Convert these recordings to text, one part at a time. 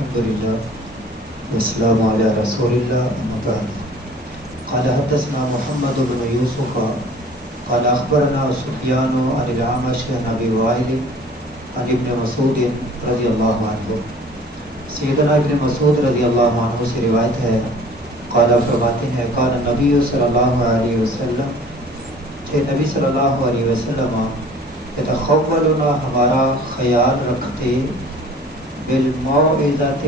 الحمدللہ والسلام علی رسول اللہ اما بعد قال حدثنا محمد بن یوسف قال اخبرنا سفیان عن الاعمش عن ابی وائل عن ابن مسعود رضی اللہ عنہ. سیدنا ابن مسعود رضی اللہ عنہ سے روایت ہے، قال فرماتے ہیں قال نبی صلی اللہ علیہ وسلم، کہ نبی صلی اللہ علیہ وسلم یتخولنا ہمارا خیال رکھتے، بالموعظۃ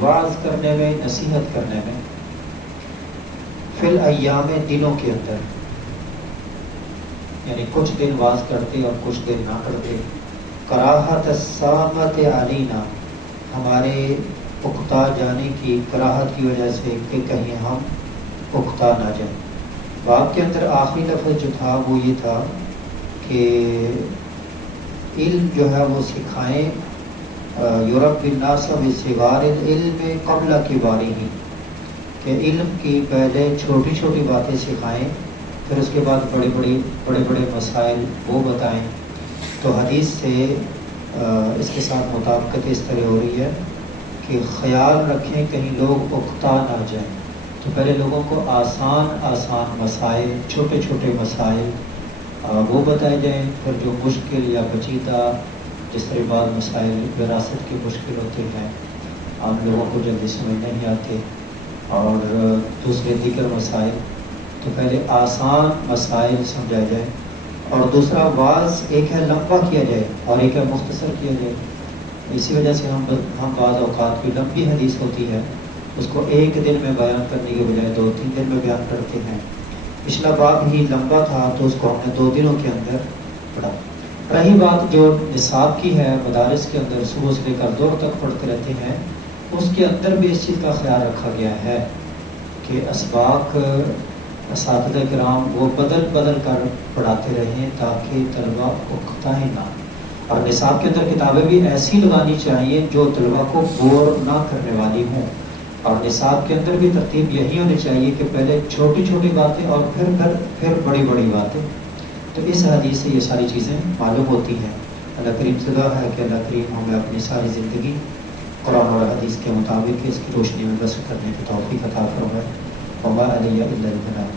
وعظ کرنے میں، نصیحت کرنے میں، فی الایام دنوں کے اندر، یعنی کچھ دن وعظ کرتے اور کچھ دن نہ کرتے. کراہت السامۃ علینا، ہمارے اکتا جانے کی کراہت کی وجہ سے کہ کہیں ہم اکتا نہ جائیں. باب کے اندر آخری لفظ جو تھا وہ یہ تھا کہ علم جو ہے وہ سکھائیں، یربی الناس بصغار العلم قبل کبارہ، کہ علم کی پہلے چھوٹی چھوٹی باتیں سکھائیں، پھر اس کے بعد بڑے بڑے مسائل وہ بتائیں. تو حدیث سے اس کے ساتھ مطابقت اس طرح ہو رہی ہے کہ خیال رکھیں کہیں لوگ اکتا نہ جائیں. تو پہلے لوگوں کو آسان مسائل، چھوٹے چھوٹے مسائل وہ بتائے جائیں، پھر جو مشکل یا پیچیدہ، جس طرح بعض مسائل وراثت کے مشکل ہوتے ہیں، عام لوگوں کو جلدی سمجھ نہیں آتے، اور دوسرے دیگر مسائل، تو پہلے آسان مسائل سمجھائے جائیں. اور دوسرا واعظ ایک ہے لمبا کیا جائے اور ایک ہے مختصر کیا جائے. اسی وجہ سے ہم بعض اوقات کی لمبی حدیث ہوتی ہے اس کو ایک دن میں بیان کرنے کے بجائے 2-3 دن میں بیان کرتے ہیں. پچھلا باب ہی لمبا تھا تو اس کو ہم نے 2 دنوں کے اندر پڑھا. رہی بات جو نصاب کی ہے، مدارس کے اندر صبح سے لے کر دور تک پڑھتے رہتے ہیں، اس کے اندر بھی اس چیز کا خیال رکھا گیا ہے کہ اسباق اساتذہ کرام وہ بدل کر پڑھاتے رہیں تاکہ طلبہ اکتائیں نہ. اور نصاب کے اندر کتابیں بھی ایسی لگانی چاہیے جو طلبہ کو بور نہ کرنے والی ہوں. اور نصاب کے اندر بھی ترتیب یہی ہونی چاہیے کہ پہلے چھوٹی چھوٹی باتیں اور پھر بڑی باتیں. تو اس حدیث سے یہ ساری چیزیں معلوم ہوتی ہیں. اللہ کریم سے دعا ہے کہ اللہ کریم ہمیں اپنی ساری زندگی قرآن اور حدیث کے مطابق اس کی روشنی میں بسر کرنے کی توفیق عطا فرمائے. وما علیہ الا البلاغ.